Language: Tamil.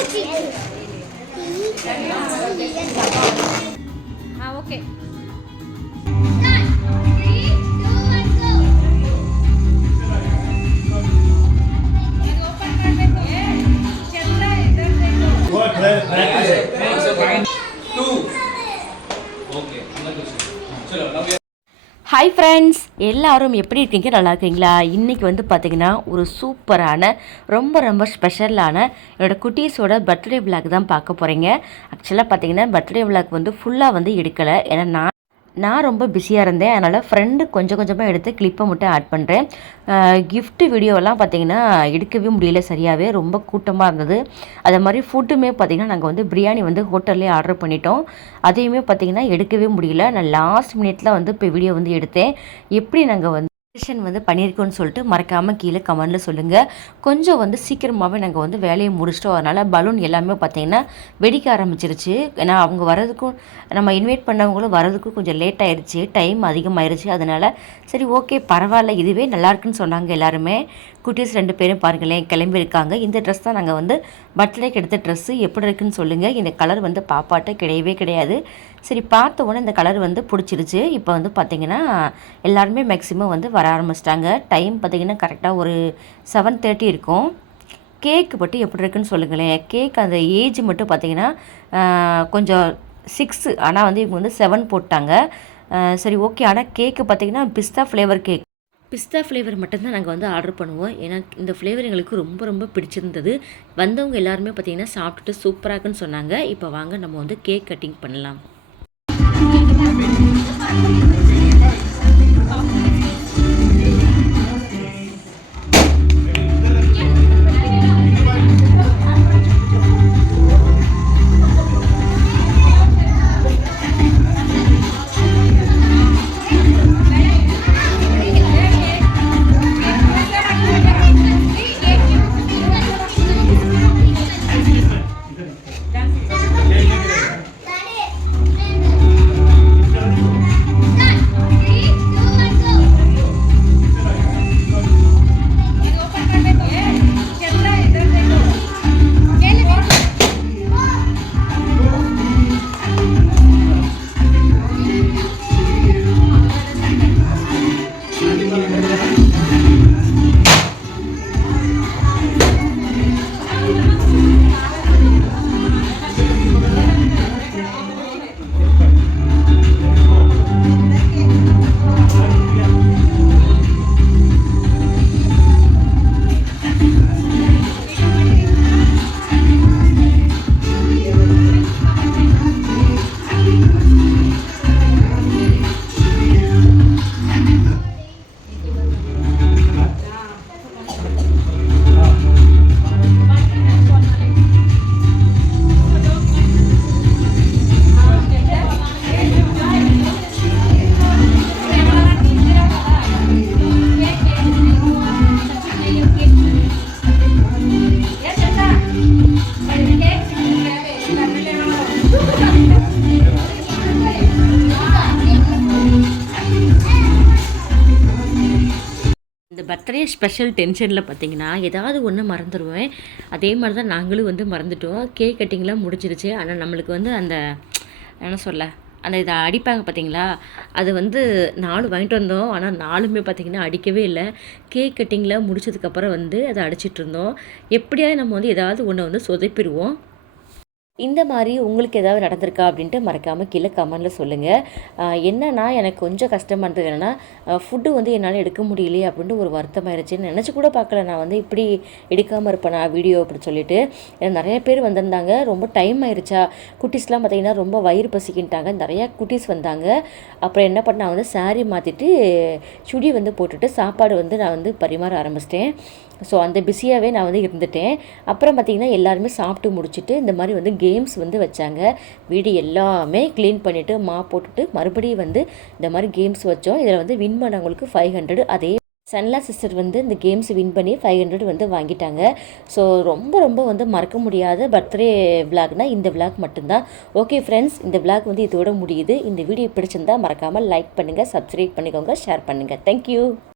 ஓகே. ஹாய் ஃப்ரெண்ட்ஸ், எல்லோரும் எப்படி இருக்கீங்க? நல்லா இருக்கீங்களா? இன்றைக்கி வந்து பார்த்திங்கன்னா ஒரு சூப்பரான ரொம்ப ரொம்ப ஸ்பெஷலான என்னோடய குட்டீஸோட பர்த்டே விளாக் தான் பார்க்க போகிறீங்க. ஆக்சுவலாக பார்த்திங்கன்னா பர்த்டே விளாக் வந்து ஃபுல்லாக வந்து எடுக்கலை, ஏன்னா நான் ரொம்ப பிஸியாக இருந்தேன். அதனால் ஃப்ரெண்டு கொஞ்சம் கொஞ்சமாக எடுத்து கிளிப்பை மட்டும் ஆட் பண்ணுறேன். கிஃப்ட்டு வீடியோவெல்லாம் பார்த்திங்கன்னா எடுக்கவே முடியல சரியாகவே, ரொம்ப கூட்டமாக இருந்தது. அதே மாதிரி ஃபுட்டுமே பார்த்திங்கன்னா நாங்கள் வந்து பிரியாணி வந்து ஹோட்டல்லே ஆர்டர் பண்ணிட்டோம். அதையுமே பார்த்திங்கன்னா எடுக்கவே முடியல. நான் லாஸ்ட் மினிட்ல வந்து இப்போ வீடியோ வந்து எடுத்தேன். எப்படி நாங்கள் வந்து வந்து பண்ணியிருக்கோன்னு சொல்லிட்டு மறக்காமல் கீழே கமெண்டில் சொல்லுங்கள். கொஞ்சம் வந்து சீக்கிரமாகவே நாங்கள் வந்து வேலையை முடிச்சிட்டோம். அதனால் பலூன் எல்லாமே பார்த்திங்கன்னா வெடிக்க ஆரம்பிச்சிருச்சு. ஏன்னா அவங்க வரதுக்கும் நம்ம இன்வைட் பண்ணவங்களும் வரதுக்கும் கொஞ்சம் லேட் ஆயிடுச்சு, டைம் அதிகமாகிருச்சு. அதனால் சரி ஓகே பரவாயில்ல, இதுவே நல்லாயிருக்குன்னு சொன்னாங்க எல்லாருமே. குட்டீஸ் 2 பேரும் பாருங்களேன் கிளம்பியிருக்காங்க. இந்த ட்ரெஸ் தான் நாங்கள் வந்து பர்த்டேக்கு எடுத்த ட்ரெஸ்ஸு. எப்படி இருக்குன்னு சொல்லுங்கள். இந்த கலர் வந்து பாப்பாட்ட கிடையவே கிடையாது. சரி பார்த்த உடனே இந்த கலர் வந்து பிடிச்சிருச்சு. இப்போ வந்து பார்த்திங்கன்னா எல்லாருமே மேக்ஸிமம் வந்து வர ஆரம்பிச்சிட்டாங்க. டைம் பார்த்திங்கன்னா கரெக்டாக ஒரு 7:30 இருக்கும். கேக்கு மட்டும் எப்படி இருக்குன்னு சொல்லுங்களேன். கேக் அந்த ஏஜ் மட்டும் பார்த்திங்கன்னா கொஞ்சம் 6, ஆனால் வந்து இவங்க வந்து 7 போட்டாங்க. சரி ஓகே. ஆனால் கேக்கு பார்த்திங்கன்னா பிஸ்தா ஃப்ளேவர் கேக். பிஸ்தா ஃப்ளேவர் மட்டும்தான் நாங்கள் வந்து ஆர்டர் பண்ணுவோம். ஏன்னா இந்த ஃப்ளேவர் எங்களுக்கு ரொம்ப ரொம்ப பிடிச்சிருந்தது. வந்தவங்க எல்லாருமே பார்த்திங்கன்னா சாப்பிட்டுட்டு சூப்பராக இருக்குன்னு சொன்னாங்க. இப்போ வாங்க நம்ம வந்து கேக் கட்டிங் பண்ணலாம். பர்த்டே ஸ்பெஷல் டென்ஷனில் பார்த்தீங்கன்னா ஏதாவது ஒன்று மறந்துடுவேன். அதே மாதிரி தான் நாங்களும் வந்து மறந்துட்டோம். கேக் கட்டிங்லாம் முடிச்சிருச்சு. ஆனால் நம்மளுக்கு வந்து அந்த என்ன சொல்ல அந்த இதை அடிப்பாங்க பார்த்தீங்களா, அது வந்து 4 வாங்கிட்டு வந்தோம். ஆனால் 4மே பார்த்திங்கன்னா அடிக்கவே இல்லை. கேக் கட்டிங்கில் முடிச்சதுக்கப்புறம் வந்து அதை அடிச்சிட்டு இருந்தோம். எப்படியாவது நம்ம வந்து ஏதாவது ஒன்று வந்து சொதப்பிடுவோம். இந்த மாதிரி உங்களுக்கு ஏதாவது நடந்திருக்கா அப்படின்ட்டு மறக்காமல் கீழே கமெண்டில் சொல்லுங்கள். என்னென்னா எனக்கு கொஞ்சம் கஷ்டமாக இருந்தது என்னென்னா ஃபுட்டு வந்து என்னால் எடுக்க முடியலையே அப்படின்ட்டு ஒரு வருத்தமாயிருச்சுன்னு நினச்சி கூட பார்க்கல. நான் வந்து இப்படி எடுக்காமல் இருப்பேனா வீடியோ அப்படின்னு சொல்லிட்டு. நிறைய பேர் வந்திருந்தாங்க. ரொம்ப டைம் ஆயிடுச்சா, குட்டீஸ்லாம் பார்த்திங்கன்னா ரொம்ப வயிறு பசிக்கின்ட்டாங்க. நிறையா குட்டீஸ் வந்தாங்க. அப்புறம் என்ன பண்ண, நான் வந்து சாரீ மாற்றிட்டு சுடி வந்து போட்டுட்டு சாப்பாடு வந்து நான் வந்து பரிமாற ஆரம்பிச்சிட்டேன். ஸோ அந்த பிஸியாகவே நான் வந்து இருந்துட்டேன். அப்புறம் பார்த்திங்கன்னா எல்லாருமே சாப்பிட்டு முடிச்சுட்டு இந்த மாதிரி வந்து கேம்ஸ் வந்து வச்சாங்க. வீடு எல்லாமே க்ளீன் பண்ணிவிட்டு போட்டுட்டு மறுபடியும் வந்து இந்த மாதிரி கேம்ஸ் வச்சோம். இதில் வந்து வின் பண்ணவங்களுக்கு 500. அதே சன்லா சிஸ்டர் வந்து இந்த கேம்ஸ் வின் பண்ணி 500 வந்து வாங்கிட்டாங்க. ஸோ ரொம்ப ரொம்ப வந்து மறக்க முடியாத பர்த்டே விளாக்னால் இந்த விளாக் மட்டும்தான். ஓகே ஃப்ரெண்ட்ஸ், இந்த விளாக் வந்து இதோட முடியுது. இந்த வீடியோ பிடிச்சிருந்தா மறக்காமல் லைக் பண்ணுங்கள், சப்ஸ்கிரைப் பண்ணிக்கோங்க, ஷேர் பண்ணுங்கள். தேங்க்யூ.